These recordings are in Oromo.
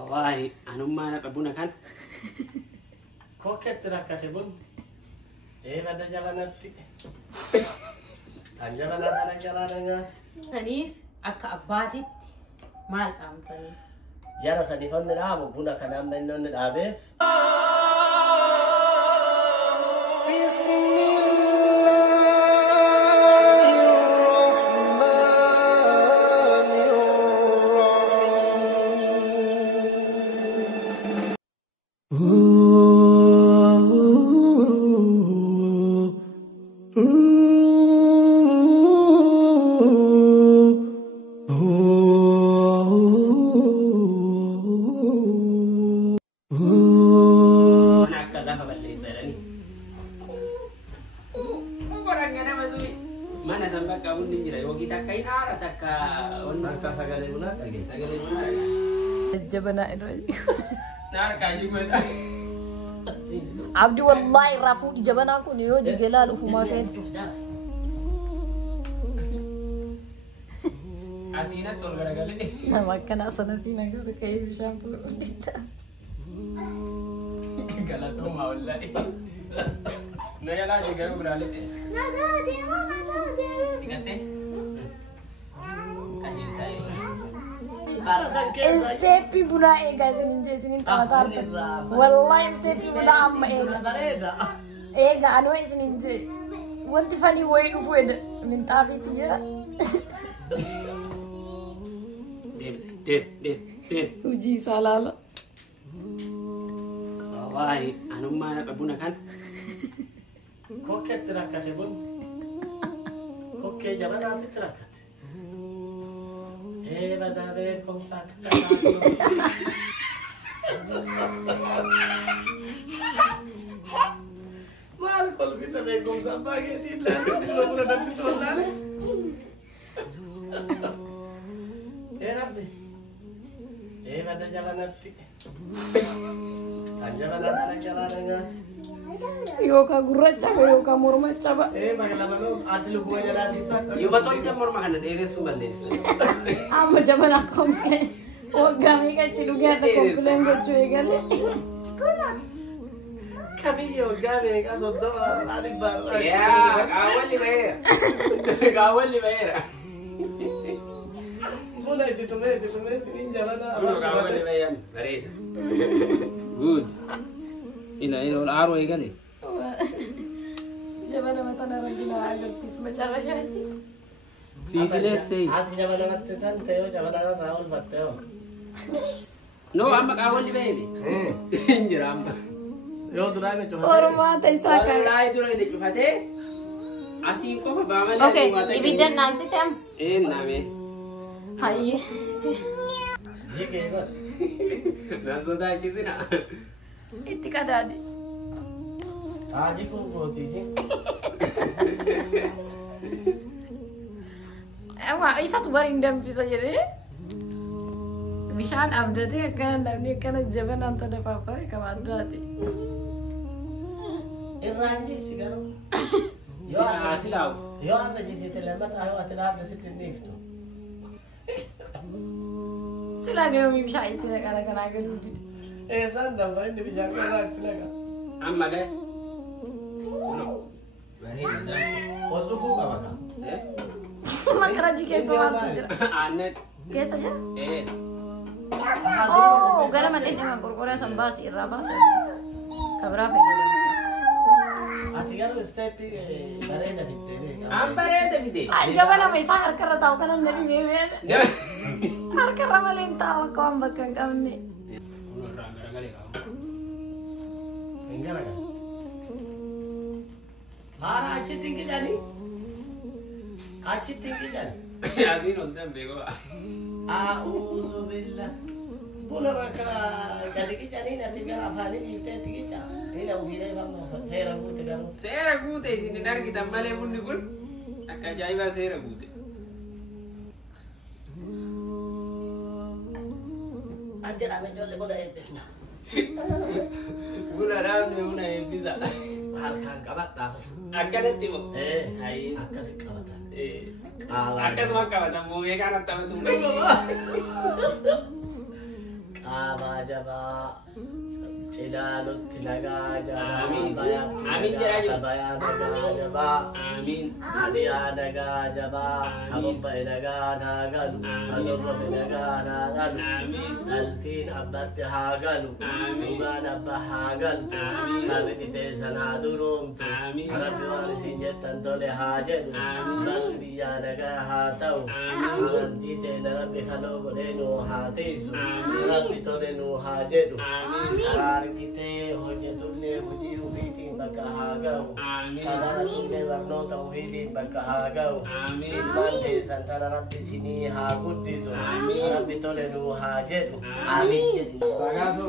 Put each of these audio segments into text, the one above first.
والله أنا ما نقبونا كان كوكت ركتبون إيه بدأ جلانتي أنجلنا أنا جلانا سنيف أك أبادت مال أمتني جرى سنيفون نلعب بونا كنا منو نلعبه mana sampai kamu ninjira yo kita kain arah taka Nangka sagale buna lagi sagale mana الجبنة nar kaji gue عبدي والله رافو دي جبنة أكو نيو دي جلال وفما كين asina tol gara-gara ini ما كان أصلا فينا غير كيف شامبو kalau tuh mau lah naya lah juga beralih ingat deh kaji saya استيبي بنا إيه جالسين جالسين تماتار والله استيبي بنا أما إيه إيه قانو إيه سنين جي وانت فاني وين وفوين من تابيتي يا deh وجي سالالة والله أنا ما نقبونا كان كوكت ركتبون كوكي جبنا تتركت إيه بدأ بكم ساكت mal kalau kita bengkong sampai ke sini lah belum pernah dapat soalan Rabbi pada jalan nanti jalan Yoka gurra coba yoka murma coba bagaimana lu asli gua jalan sifat yo betul jam makan ada sumbalis ama coba nak komplain kami kan tidak ada komplain gue cuy kali kami yo gane kasut doa lari bar ya kawal li bayar Bola itu tuh ini jalan apa kawal li bayar baret good ila العروه قال جبنا مثلا ربنا عقل سيس ما تعرف شو هسي سي hati jalan matutan teo jalan Raul bateo no amma kawal li bayar injir amma yo tuh ada coba orang mata isaka wallahi dulu ini cufate asin ko fa bamal okay ibiddan naam se tam name haye ये क्या nasoda kizina itika dadi आज ही को होती थी emang ai satu baring dam bisa jadi bisaan update ya kan namanya kan jaban antara apa kamu update Iranji sih kan yo ada di situ lemat ayo atrap di situ niftu sila kami bisa itu karena kan agak dulu sandam bain di bisa kan telaga amma ga bari da waktu buka maka makanya jika itu anet kayak saja oh oh gara mati dengan kurkura sambas irabas kaberapa gitu Asigar step bareda fitte ambarete vide coba nama isa harkar tahu kan dari bebe harkar ramalin tahu kau ambakan kau nih enggak kan Lara aci tinggi jadi asin ondan bego A'udzubillah Bula maka kadiki jadi nanti biar afani itu tinggi cah ini ubire bang saya ragu tegaru sera gute sini nar kita male mundikul akka jaiba sera gute anjir ame jolle bola ebesna gula ram ne una bisa harkan kabat dah akka netti mo ai akka sikawata akka sama kawata mo ye kana tahu tu قاما جبا شلالك نجا جبا آمين. بيان آمين يا رجل. بيان نجا جبا آمين هديا نجا جبا آمين. أبو نجا ناقل آمين. أبو نجا ناقل آمين التين أبت هاقل آمين. وبان أبا هاقل آمين. كابتي تيسنا درومت آمين. ربي وارسين جتن دولي حاجد آمين. ربي يا نجا هاتو آمين. أنتي تين ربي خلو قدينو هاتيسو آمين. ربي تولنو حاجدو آمين أركتي هجتولي هجيو فيتين بكا هاقو آمين كبرتولي ورنو توحيدين بكا هاقو آمين مانتي سنتنا ربي سيني هاقوديسو آمين. ربي تولنو حاجدو آمين. آمين جدي Bagaso.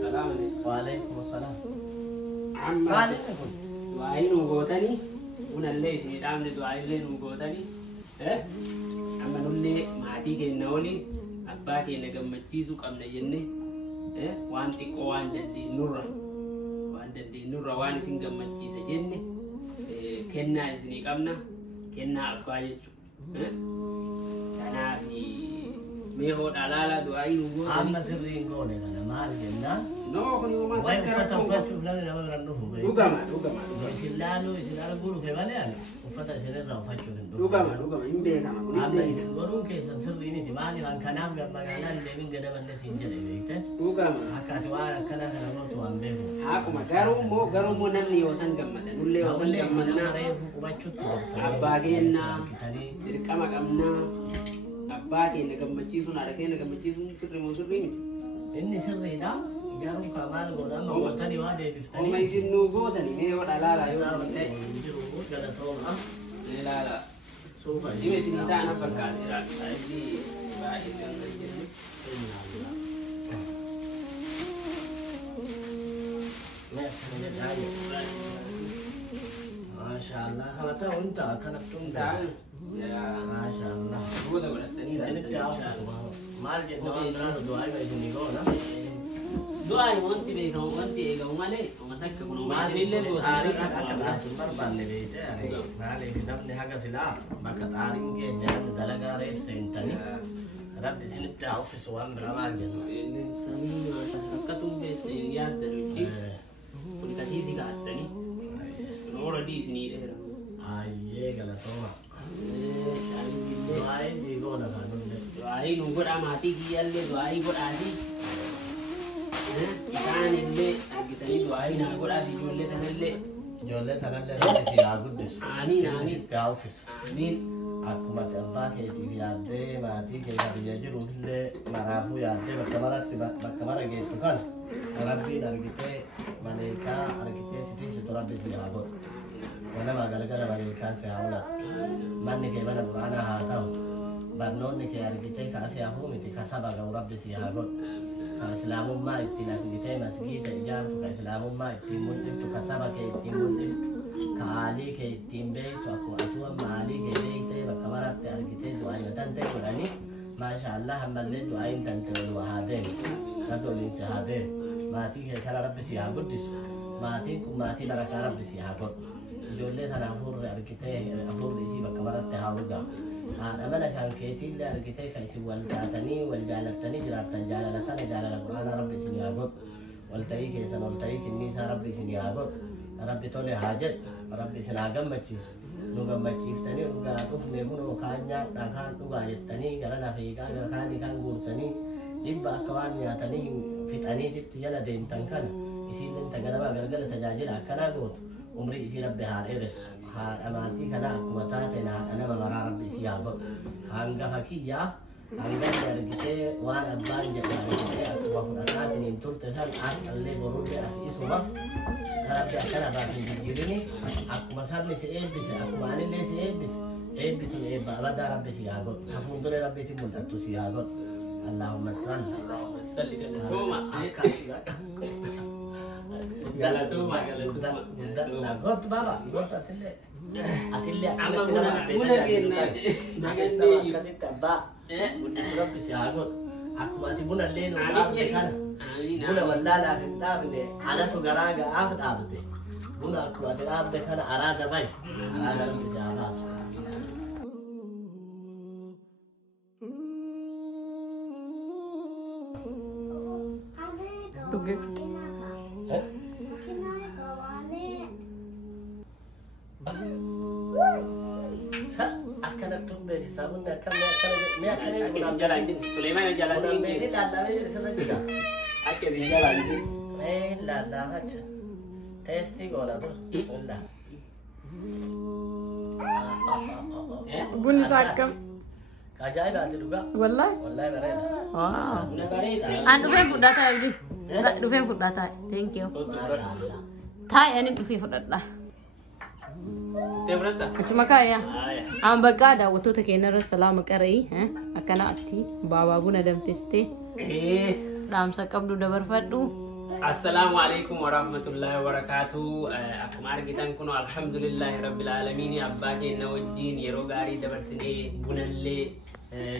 Salam alaikum. وعليكم السلام Amma وعليكم du'aayi nu gootani kunallee isin dhaamne du'aayillee nu gootani amma nullee maatii keenya waliin abbaa keenya gammachiisuu qabna jenne waan xiqqoo waan dandeenyurra waan isin gammachiisa jenne kennaa isinii qabna kennaa abbaa jechuudha kanaaf mee hoodhaa laalaa du'aayi nu gootani amma sirriin goone kana maal jennaan noo kun uumaa way takka uffata rakkoo uffachuuf namni nama biran dhufu dhugama isin laaluu isin arguu dhufe malee ani uffata isinirraa uffachuuf hin dhufu dhugama hin beekama kun hin amma beekama isin godhuun keessan sirriiniti maaliif an kanaaf magaalaan deemin gadamallee siin jedhe beekte dhugama akka ati waan akkanaa kana gootu waan beeku Akkuma garuu namni yoo san gammada nullee yoo san gammadnaa reefu qubachuutti abbaa keenya dirqama qabnaa abbaa keenya gammachiisuun haadha keenya gammachiisuun sirrii moo sirrii miti inni sirriidha garuu kamaal godha amma gootanii waa Oma deebiftanii isin nu gootani mee yoo dhalaalaa yoo isin ta'e jiru galatooma mee laala suufa sime isin ta'an fakkaateera saayidii baay'ee gammachiisu ما شاء الله خلطه وانت كانت ta'an ما شاء الله goota godhatanii سنت عفوا ما الجد ما درانو دعاء ما يجوني قونا du'aayi wanti beekamu wanti eegamu malee oma takka kun oma ما isinillee تاريخ gootanii أكتر في المربى اللي بيته يعني ما عليه في دفن حاجة سلاح ما كتارين جدا دلقا ريف سنتني ربي سنت عفوا سوام برمال جنو samii akkatuma beekte yaadda nuti kun katiisi kaa'attanii kun ooradii isinii dheera أيه قلتوما دعاء ديقونا كانوا du'aayi nu godhaa maatii kiyyaallee du'aayi godhaati isaanillee argitanii du'aayi naa godhaati ijoollee tanallee ijoollee tanallee rabbi si haa guddisu Amiin, amiin. sitti haa uffisu amiin akkuma ati abbaa keetiif yaaddee maatii keessa biyya jiruufillee maraafuu yaaddee bakka mara geettu kan rabbiin argitee maleekaa argitee sitiisitu rabbi si haa godhu ganama galgala maleekaan si haa ulattu manni kee mana quraanaa haa ta'u barnoonni kee argitee kaasii hafuu miti kasaba ga'u rabbi si haa godhu ka islaamummaa ittiin asgitee masgiida ijaartu ka islaamummaa ittiin mul'iftu ka saba kee ittiin mul'iftu ka aalii kee ittiin beektu akkuma atuwa maalii kee beektee bakka maratti argitee du'aayi tante godhanii maashaallah ammallee du'aayin tante ol haa deemu rabbi oliinsi haa deemu maatii kee kana rabbi si haa guddisu maatiin kun maatii barakaa rabbi si haa godhu ijoollee tana afurri argitee afurri isii bakka maratti haa urgaa haadha mana kan keetiillee argitee kan isin wal taatanii wal jaalattanii jiraattan jaalala quraanaa rabbi isin haa godhu walta'ii keessan walta'ii kinniisaa rabbi isin haa godhu rabbi tole haa jedhu rabbi isin haa gammachiisu nu gammachiiftanii dhugaa dhufne kunoo kaan nyaadhaa kaan dhugaa jettanii gara nafiiqaa gara kaanii kaan guurtanii dhibba akka waan nyaatanii fixaniititti jala deemtan kana isiillee taganama galgala tajaajila akkanaa gootu umrii isii rabbi haa dheeressu haadha maatii kana akkuma taateen haadha nama maraa rabbi isii haa godhu hangafa kiyyaa hanganni argitee waan abbaan jedhu argitee akkuma fudhataatiin hin turte san aanallee borullee ati isuma rabbi akkana baatiin jijjiirini akkuma sabni si eebbise akkuma anillee si eebbise eebbitun eebba abadaa rabbi si haa godhu hafuundure rabbiitiin mul'attu si haa godhu allahumma salli salli galatooma galatooma Goot baba, goot atillee Amma akkanatti nama buna beektaa kenna Atis nama akkasitti abbaa guddisu rabbi si haa godhu. Akkuma ati buna illee nu dhaabde kana buna wallaalaaf hin dhaabne alatu garaa ga'aaf dhaabde. Buna akkuma ati dhaabde kana araada bahi araada rabbi si haa baasu. dhuggeeffate. Akkana tumbe sabun akkana me akkana Akkesin jalaan jedhi. Suleemaan jalaan Bulan jedhi. beti lallabee sirra jira. Akkesin jalaan jedhi. Lallaafacha. Teestii goona dur. Bismillah. Bunni isaa akkam? Ajaa'ibaati dhugaa. Wallaahi? Wallahi bareeda. Waaw. Buna bareeda. An dhufeen fudhataa abdi. Dhufeen fudhataa. Thank you. Kottu fudhadhu. Taa'e ani dhufee fudhadha. Tee fudhatta? Achuma kaaya. Haaya. An bakka daawwattoota keenya irra salaama qara'ii akkana atti baabaa buna danfistee dhaamsa qabdu dabarfadhu. Assalamu alaikum warahmatullahi wabarakatuh. Akkuma argitan kun alhamdulillahi rabbil alamin abbaa keenya wajjin yeroo gaarii dabarsinee bunallee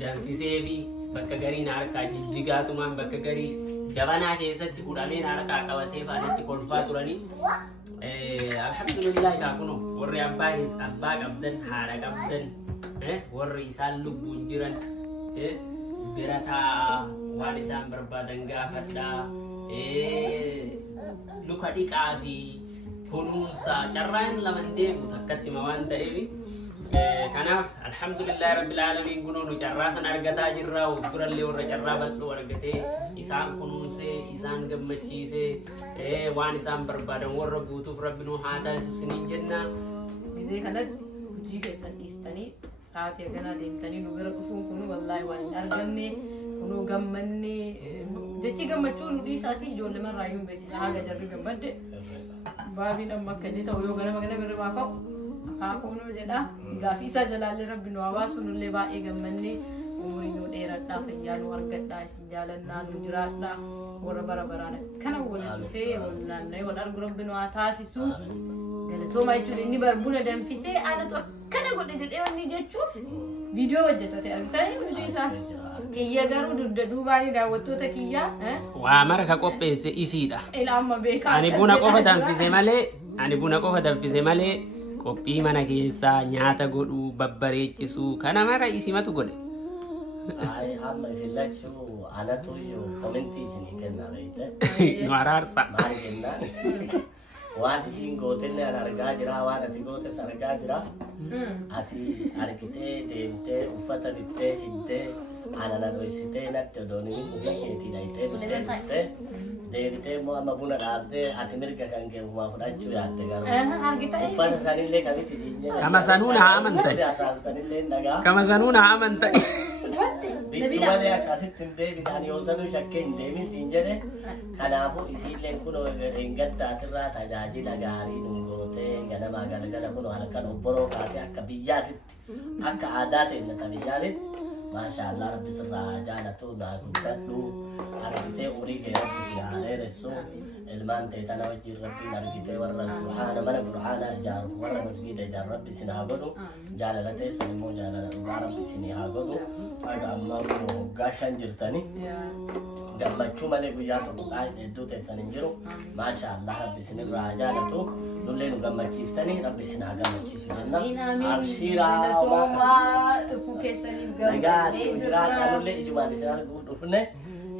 danfisee fi bakka garii harkaa jijjigaatumaan bakka garii jabanaa keessatti hudhameen harkaa qabatee faanitti kolfaa turanii. Alhamdulillah kaa kuno warri abbaa qabdan haadha qabdan warri isaan lubbuun jiran bira taa waan isaan barbaadan gaafadhaa. Luka dhiqaa fi kunuunsa carraan lama deemu takkatti ma waan ta'eef kanaaf alhamdulillahi rabbil alamin kunoo nu carraa san argataa jirra durallee warra carraa bal'oo argatee isaan kunuunsee isaan gammachiisee waan isaan barbaadan warra guutuuf rabbi nu haa taasisu isiniin jenna. Gizee kanatti hojii keessan dhiistanii sa'aatii ganaa deemtanii nu bira dhufuun kun wallaahi waan hin arganne kunuu gammanne jechi gammachuu nu dhiisaatii ijoollee marraayyuu beeksisa haga jarri gammadde baabiin amma akka inni ta'u yoo ganama birri maa ka'u akaakuunuu jedha gaafii isaa jalaallee rabbi nu habaasu nullee baay'ee gammanne umurii nu dheeradhaa fayyaa nu argadhaa isin jaalannaa nu jiraadhaa warra bara baraan kana waliin dhufee wal naanna'ee wal argu rabbi nu haa taasisu galatooma jechuudha inni barbuna danfisee aanatu akkana godhe jedhee wanni jechuuf viidiyoo hojjetate argitanii nuti isaa. Kiyya garuu dugda duubaanii daawwattoota kiyyaa. Waa mara ka qopheesse isiidha. Ilma beekaa. Ani buna qofa danfise malee qophii mana keessaa nyaata godhuu babbareechisuu kana mara isimatu godhe. Amma isin lachuu anatu iyyuu komentii isinii kennaa beekte. Nu araarsa. Maal kennaan? Waan isin gootellee an argaa jira waan ati gootes argaa jira. Ati argitee deemtee uffata bittee fiddee anana dhoysitee natti odoonii ofii keetii dhayitee bittee dhuftee deebitee immoo amma buna dhaabdee ati mirga kan kee ufumaa fudhachuu yaadde garuu. Uffata sanillee kamitti isin jedhe. Kama sanuu na amantan. Asaastanillee nagaa. Kama sanuu na amantan. Bittu malee akkasitti hin deebitan yoo sanuu shakkee hin deemin siin jedhe. Kanaafuu isiilleen kunoo gaddaatiirraa tajaajila gaarii nu gootee ganamaa galgala kunoo halkan obboroo kaatee akka biyyaatitti akka aadaa ta'e biyyaatitti. Maashaallah rabbi sirraa jaalatu naa guddadhu argitee umurii kee rabbi si haa dheeressu ilmaan ta'e tana wajjin rabbiin argitee warra qur'aana mana qur'aanaa ijaaru warra masgiida ijaaru rabbi isin haa godhu jaalala teessan immoo jaalala dhugaa rabbi isin haa godhu aga ammaa kunoo waggaa 5 jirtanii gammachuu malee guyyaa tokko qaa'in hedduu teessan hin jiru maashaallah rabbi isinirraa jaalatu nullee nu gammachiiftanii rabbi isin haa gammachiisu jenna abshiiraa jiraata nullee ijumaan isin arguu dhufne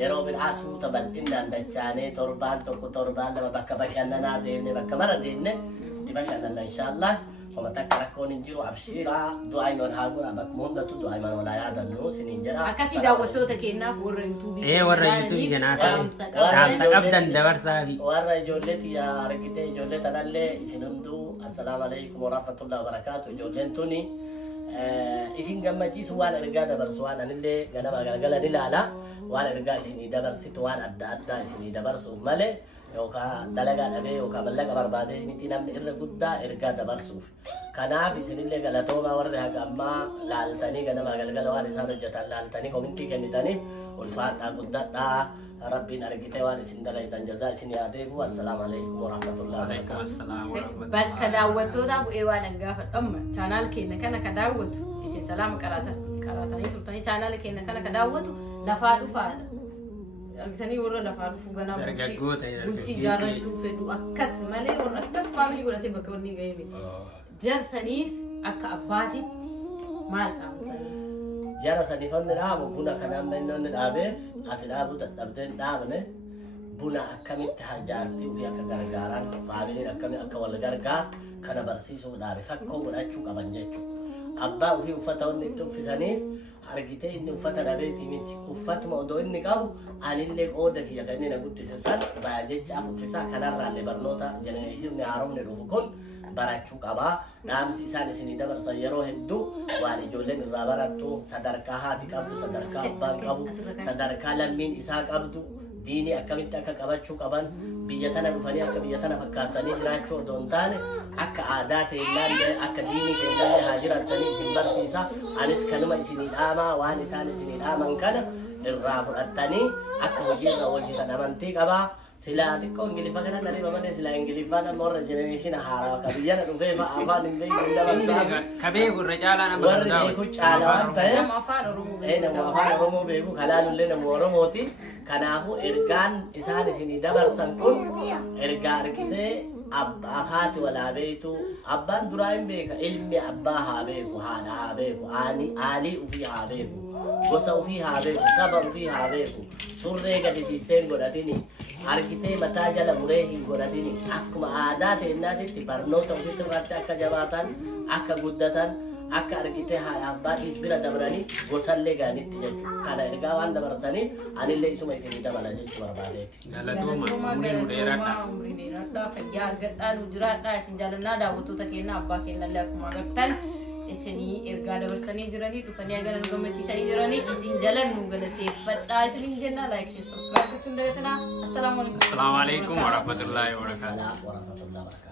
yeroo biraa suuta bal'inaan dachaanee torbaan tokko torbaan lama bakka bashannanaa deemne bakka mara deemne itti bashannanna inshaallah kuma takka rakkoon hin jiru abshiiraa du'aa iman haa godha bakkuma hundattu du'aa iman walaa yaadannu isiniin jedha akkasii daawwattoota keenyaaf warra yuutuubii warra yuutuubii kanaaf dhaamsa qabdan dabarsaa fi warra ijoolleeti argitee ijoollee tanallee isin hunduu assalaamu alaikum warahmatullahi wabarakaatu ijoolleen tuni isin gammachiisu waan ergaa dabarsu waan anillee ganama galgala ni ilaala waan ergaa isinii dabarsitu waan adda addaa isinii dabarsuuf malee yookaan dalagaa dhabee yookaan mallaqa barbaadee miti namni irra guddaa ergaa dabarsuuf kanaaf isinillee galatoomaa warri haga ammaa laaltanii ganama galgala waan isaan hojjetan laaltanii komintii kennitaniif ulfaadhaa guddadhaa rabbiin argitee waan isin dalaytan jazaa isin yaadeebu assalaamu alaikum warahmatullahi wabarakatuh bakka daawwattoota bu'ee waan gaafadhamma chaanaal keenya kana ka daawwatu isin salaama qaratanii turtanii chaanaal keenya kana ka daawwatu lafaa dhufaadha argitanii warra lafaa dhufu ganaa bultii ijaarrachuu fedhu akkas malee warra akkas faamilii godhatee bakka wanni ga'ee miti jarsaniif akka abbaatitti maal dhaamtanii jara saniifamni dhaabu buna kanaan inni dhaabeef ati dhaabuu dadhabdeen dhaabne buna akkamitti hajaartii fi akka gargaaran faamiliin akkamitti akka wal gargaar kana barsiisuudhaaf fakkoo godhachuu qaban jechuudha. Abbaa ofii uffata inni itti uffisaniif argitee inni uffata dhabeetii miti uffatuma odoo inni qabu anillee qooda kiyya kan inni na guddise san baya jechaaf uffisaa kanarraallee barnoota jenereeshinni haaromni dhufu kun barachuu qabaa. Dhaamsi isaan isinii dabarsan yeroo hedduu waan ijoolleen irraa barattu sadarkaa haati qabdu sadarkaa abbaan qabu sadarkaa lammiin isaa qabdu diinii akkamitti akka qabachuu qaban biyya tana dhufanii akka biyya tana fakkaatanii jiraachuu odoo hin taane akka aadaa ta'ellee akka diinii keenyallee haa jiraatanii isin barsiisa. Anis kanuma isinii dhaamaa waan isaan isinii dhaaman kana irraa fudhattanii akka hojiirra oolchitan amantii qabaa. Sila xiqqoo Ingiliffa kana nari mamane sila Ingiliffaan amma warra jenereeshina haaraa ka biyyana dhufee afaan hin beekne dabarsaa kabee gurra caalaa nama warri beeku caalaa waan ta'eef nama afaan Oromoo beeku kalaalullee nama Oromooti. Kanaafuu ergaan isaan isinii dabarsan kun ergaa argitee abbaa haati walaa beektu abbaan duraa hin beeka ilmi abbaa haa beeku haadha haa beeku aalii ufii haa beeku gosa ufii haa beeku saba ufii haa beeku surree gadisiiseen godhatini argitee mataa jala muree hin godhatini akkuma aadaa ta'ennaatitti barnoota ofitti irratti akka jabaatan akka guddatan akka argitee haadha abbaatis bira dabranii gosallee gaanitti jechuudha. Kana ergaa waan dabarsaniif anillee isuma isinii dabala jechuu barbaadeeti. Galatooma umrii dheeraadhaa fayyaa argadhaa nu jiraadhaa isin jaalannaa daawwattoota keenya abbaa keenyallee akkuma agartan isinii ergaa dabarsanii jiranii dhufanii agaran gammachiisanii jiranii isin jalan nu galateeffadhaa isiniin jenna laayik shee sabskiraayib gochuun dagatinaa. Assalaamu alaikum warahmatullahi wabarakatuh.